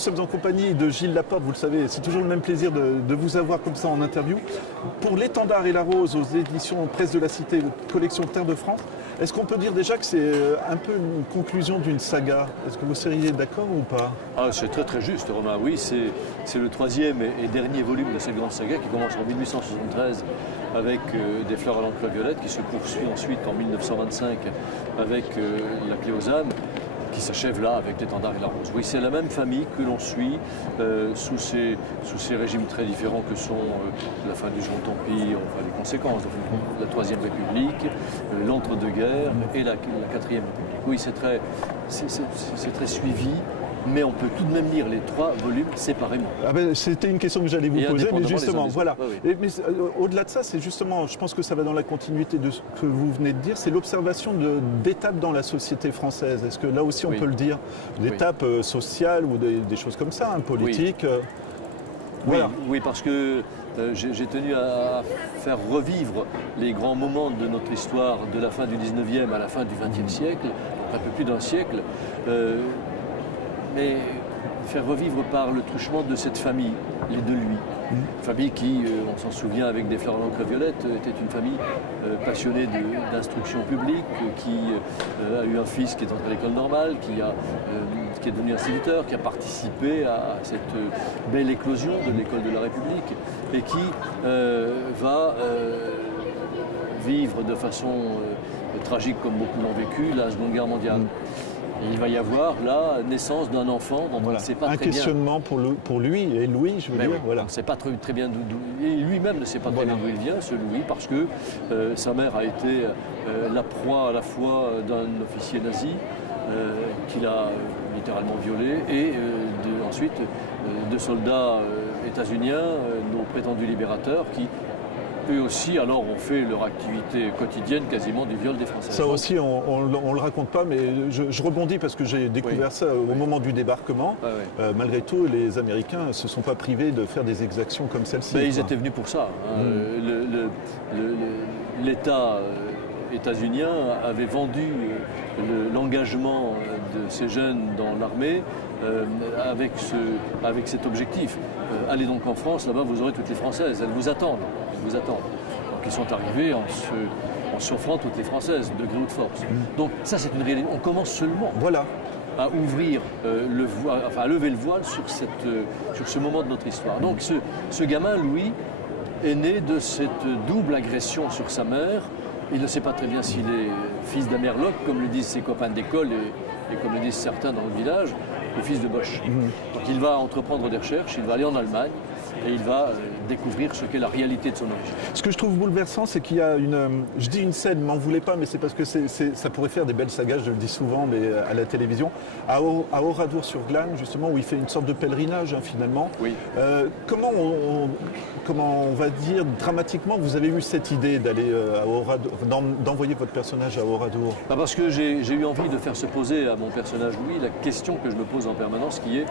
sommes en compagnie de Gilles Laporte, vous le savez, c'est toujours le même plaisir de vous avoir comme ça en interview. Pour L'Étendard et la Rose aux éditions Presse de la Cité, collection Terre de France, est-ce qu'on peut dire déjà que c'est un peu une conclusion d'une saga? Est-ce que vous seriez d'accord ou pas? Ah, c'est très très juste, Romain. Oui, c'est le troisième et dernier volume de cette grande saga qui commence en 1873 avec Des fleurs à l'encre violette, qui se poursuit ensuite en 1925 avec La clé aux âmes, qui s'achève là avec L'Étendard et la Rose. Oui, c'est la même famille que l'on suit sous ces régimes très différents que sont la fin du Second Empire, enfin les conséquences de la Troisième République, l'entre-deux-guerres et la Quatrième République. Oui, c'est très suivi. Mais on peut tout de même lire les trois volumes séparément. Ah ben, c'était une question que j'allais vous poser, mais justement, voilà. Oui, oui. Mais au-delà de ça, c'est justement, je pense que ça va dans la continuité de ce que vous venez de dire, c'est l'observation d'étapes dans la société française. Est-ce que là aussi on peut le dire, d'étapes sociales ou des choses comme ça, hein, politiques voilà. Oui, parce que j'ai tenu à faire revivre les grands moments de notre histoire de la fin du 19e à la fin du 20e siècle, un peu plus d'un siècle. Mais faire revivre par le truchement de cette famille, les de lui. Une famille qui, on s'en souvient avec Des fleurs à l'encre violette, était une famille passionnée d'instruction publique, qui a eu un fils qui est entré à l'école normale, qui est devenu instituteur, qui a participé à cette belle éclosion de l'école de la République et qui va vivre de façon tragique, comme beaucoup l'ont vécu, la Seconde Guerre mondiale. Et il va y avoir la naissance d'un enfant dont on ne sait pas très bien. Un questionnement pour lui et Louis, je veux dire. Oui, voilà. On ne sait pas très bien d'où. Et lui-même ne sait pas très bien d'où il vient, ce Louis, parce que sa mère a été la proie à la fois d'un officier nazi qu'il a littéralement violé et ensuite de soldats états-uniens, nos prétendus libérateurs, qui eux aussi, alors, ont fait leur activité quotidienne quasiment du viol des Français. Ça aussi, on ne le raconte pas, mais je rebondis parce que j'ai découvert ça au moment du débarquement. Malgré tout, les Américains ne se sont pas privés de faire des exactions comme celle-ci. Ils étaient venus pour ça. L'État états-unien avait vendu l'engagement de ces jeunes dans l'armée avec cet objectif. Allez donc en France, là-bas vous aurez toutes les Françaises, elles vous attendent. Donc ils sont arrivés en s'offrant toutes les Françaises, de gré ou de force. Donc ça c'est une réalité. On commence seulement à ouvrir à lever le voile sur ce moment de notre histoire. Donc ce gamin, Louis, est né de cette double agression sur sa mère. Il ne sait pas très bien s'il est fils d'Amerloc, comme le disent ses copains d'école et comme le disent certains dans le village, ou fils de Bosch. Donc il va entreprendre des recherches, il va aller en Allemagne et il va découvrir ce qu'est la réalité de son origine. Ce que je trouve bouleversant, c'est qu'il y a je dis une scène, m'en voulez pas, mais c'est parce que ça pourrait faire des belles sagas, je le dis souvent, mais à la télévision, à Oradour-sur-Glane, justement, où il fait une sorte de pèlerinage, finalement. Oui. Comment on va dire, dramatiquement, vous avez eu cette idée d'aller à Oradour, d'envoyer votre personnage à Oradour? Parce que j'ai eu envie de faire se poser à mon personnage Louis la question que je me pose en permanence, qui est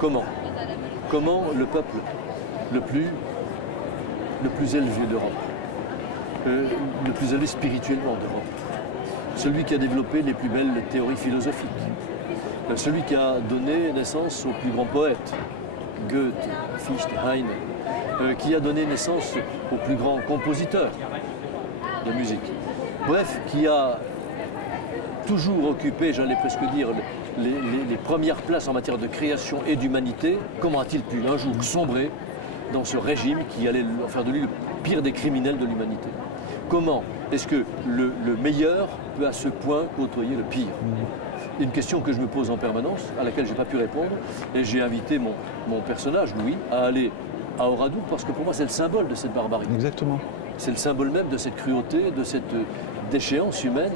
comment le peuple le plus élevé d'Europe, le plus élevé spirituellement d'Europe, celui qui a développé les plus belles théories philosophiques, celui qui a donné naissance aux plus grands poètes, Goethe, Fichte, Heine, qui a donné naissance aux plus grands compositeurs de musique, bref, qui a toujours occupé, j'allais presque dire, les premières places en matière de création et d'humanité. Comment a-t-il pu un jour sombrer dans ce régime qui allait faire de lui le pire des criminels de l'humanité? Comment est-ce que le meilleur peut à ce point côtoyer le pire? Une question que je me pose en permanence, à laquelle je n'ai pas pu répondre, et j'ai invité mon personnage, Louis, à aller à Oradour, parce que pour moi c'est le symbole de cette barbarie. Exactement. C'est le symbole même de cette cruauté, de cette déchéance humaine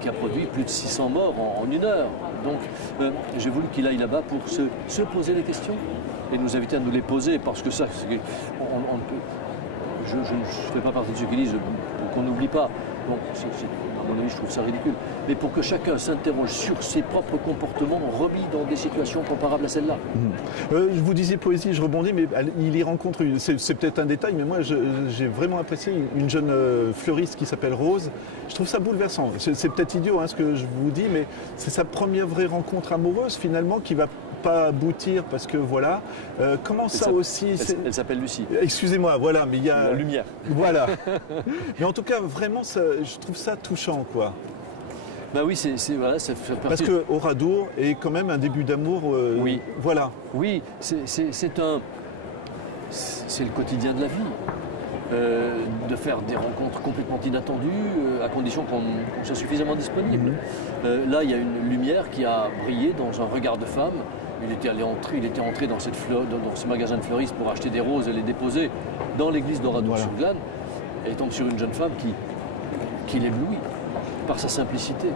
qui a produit plus de 600 morts en une heure. Donc j'ai voulu qu'il aille là-bas pour se poser les questions et nous inviter à nous les poser, parce que ça, je ne fais pas partie de ceux qui disent qu'on n'oublie pas. Bon, à mon avis, je trouve ça ridicule. Mais pour que chacun s'interroge sur ses propres comportements remis dans des situations comparables à celle-là. Vous disiez poésie, je rebondis, mais il y rencontre, c'est peut-être un détail, mais moi j'ai vraiment apprécié une jeune fleuriste qui s'appelle Rose. Je trouve ça bouleversant. C'est peut-être idiot ce que je vous dis, mais c'est sa première vraie rencontre amoureuse finalement qui va pas aboutir parce que voilà. Comment ça aussi... Elle s'appelle Lucie. Excusez-moi, voilà, mais il y a... La lumière. Voilà. Mais en tout cas, vraiment, je trouve ça touchant, quoi. Bah oui, voilà, ça fait partie... Parce que Oradour est quand même un début d'amour. Oui. Voilà. Oui, c'est le quotidien de la vie. De faire des rencontres complètement inattendues, à condition qu'on soit suffisamment disponible. Là, il y a une lumière qui a brillé dans un regard de femme. Il était entré dans ce magasin de fleuristes pour acheter des roses et les déposer dans l'église d'Oradour-sur-Glane. Et il tombe sur une jeune femme qui l'éblouit par sa simplicité,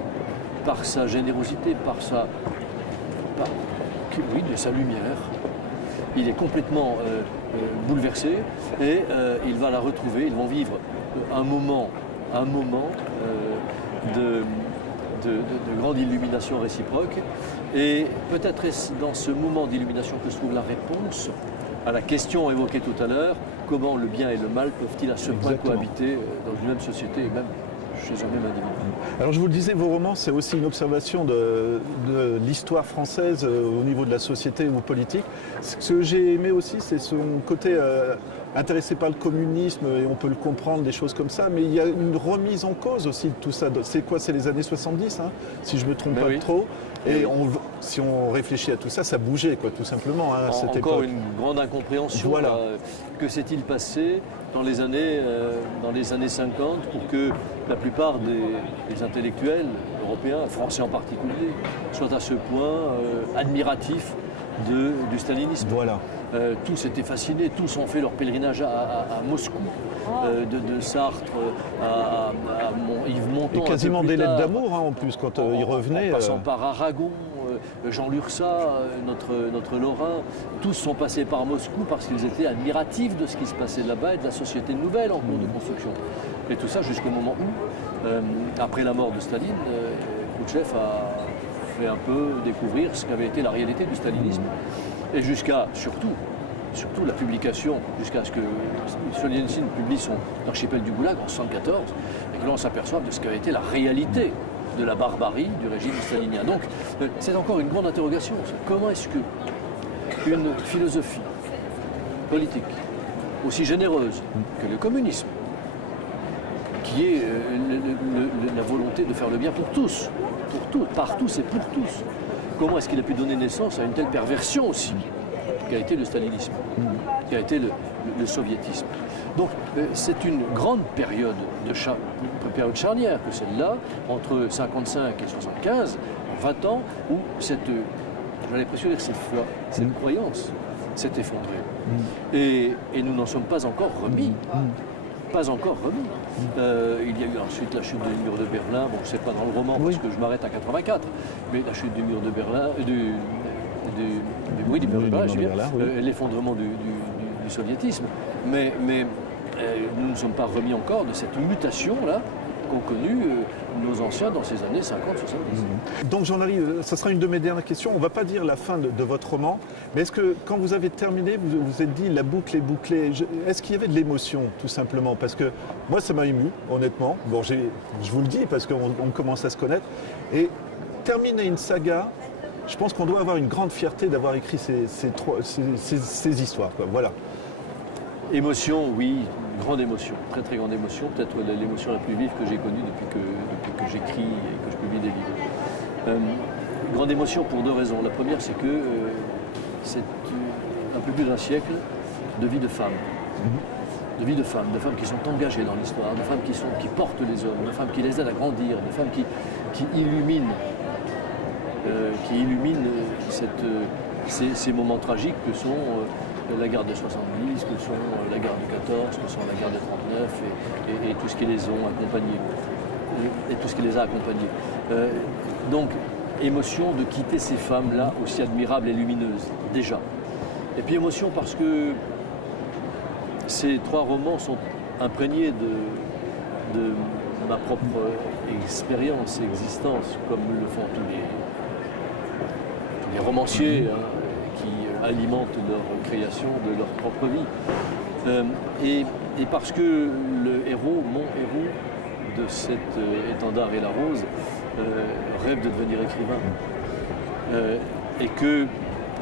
par sa générosité, par sa lumière. Il est complètement bouleversé et il va la retrouver. Ils vont vivre un moment de grande illumination réciproque. Et peut-être est-ce dans ce moment d'illumination que se trouve la réponse à la question évoquée tout à l'heure, comment le bien et le mal peuvent-ils à ce point cohabiter dans une même société et même chez un même individu. Alors je vous le disais, vos romans, c'est aussi une observation de l'histoire française au niveau de la société ou politique. Ce que j'ai aimé aussi, c'est son côté intéressé par le communisme, et on peut le comprendre, des choses comme ça, mais il y a une remise en cause aussi de tout ça. C'est quoi? C'est les années 70, si je ne me trompe pas trop. Et si on réfléchit à tout ça, ça bougeait, quoi, tout simplement, à cette époque. Encore une grande incompréhension. Voilà. Que s'est-il passé dans les années 50 pour que la plupart des intellectuels européens, français en particulier, soient à ce point admiratifs du stalinisme. Voilà. Tous étaient fascinés, tous ont fait leur pèlerinage à Moscou, de Sartre à Yves Montand. Et quasiment des lettres d'amour en plus quand ils revenaient. En passant par Aragon, Jean Lursa, notre Lorrain, tous sont passés par Moscou parce qu'ils étaient admiratifs de ce qui se passait là-bas et de la société nouvelle en cours de construction. Et tout ça jusqu'au moment où, après la mort de Staline, Khrouchtchev a fait un peu découvrir ce qu'avait été la réalité du stalinisme. Et jusqu'à, surtout la publication, jusqu'à ce que Solzhenitsyn publie son Archipel du Goulag en 1974, et que l'on s'aperçoive de ce qu'avait été la réalité de la barbarie du régime stalinien. Donc, c'est encore une grande interrogation. Comment est-ce qu'une philosophie politique aussi généreuse que le communisme, qui est la volonté de faire le bien pour tous, par tous et pour tous, comment est-ce qu'il a pu donner naissance à une telle perversion aussi, qui a été le stalinisme, qui a été le soviétisme. Donc c'est une grande période charnière que celle-là, entre 55 et 75, 20 ans, où j'allais presque dire cette croyance s'est effondrée. Et nous n'en sommes pas encore remis. Pas encore remis. Il y a eu ensuite la chute du mur de Berlin. Bon, c'est pas dans le roman parce que je m'arrête à 84, mais la chute du mur de Berlin, du mur de Berlin, je veux dire, l'effondrement du soviétisme. Mais nous ne sommes pas remis encore de cette mutation-là qu'ont connue nos anciens dans ces années 50-70. Donc j'en arrive, ça sera une de mes dernières questions. On ne va pas dire la fin de votre roman, mais est-ce que quand vous avez terminé, vous vous êtes dit la boucle est bouclée? Est-ce qu'il y avait de l'émotion, tout simplement? Parce que moi, ça m'a ému, honnêtement. Bon, je vous le dis, parce qu'on commence à se connaître. Et terminer une saga, je pense qu'on doit avoir une grande fierté d'avoir écrit ces histoires, quoi. Voilà. Émotion, oui, grande émotion, très très grande émotion, peut-être l'émotion la plus vive que j'ai connue depuis que j'écris et que je publie des livres. Grande émotion pour deux raisons. La première, c'est que c'est un peu plus d'un siècle de vie de femmes. De vie de femmes qui sont engagées dans l'histoire, de femmes qui portent les hommes, de femmes qui les aident à grandir, de femmes qui illuminent ces moments tragiques que sont la guerre de 70, que sont la guerre de 14, que sont la guerre de 39 et tout ce qui les ont accompagnés. Et tout ce qui les a accompagnés. Donc, émotion de quitter ces femmes-là aussi admirables et lumineuses, déjà. Et puis émotion parce que ces trois romans sont imprégnés ma propre expérience et existence, comme le font tous les romanciers qui alimentent leur création de leur propre vie. Et parce que le héros, mon héros de cet étendard et la rose, rêve de devenir écrivain. Et que,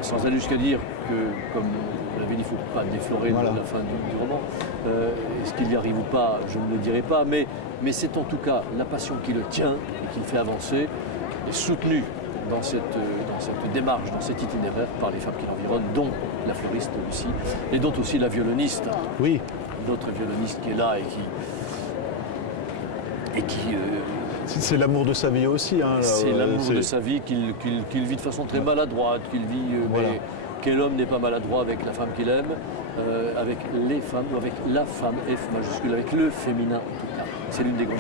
sans aller jusqu'à dire que, comme on l'a dit, il ne faut pas déflorer la fin du roman, est-ce qu'il y arrive ou pas, je ne le dirai pas, mais c'est en tout cas la passion qui le tient et qui le fait avancer, et soutenue dans cette démarche, dans cet itinéraire par les femmes qui l'environnent, dont la fleuriste Lucie, et dont aussi la violoniste. Oui. Notre violoniste qui est là et qui c'est l'amour de sa vie aussi. Hein, c'est l'amour de sa vie qu'il vit de façon très maladroite, qu'il vit. Mais quel homme n'est pas maladroit avec la femme qu'il aime, avec les femmes, ou avec la femme, F majuscule, avec le féminin en tout cas. C'est l'une des grandes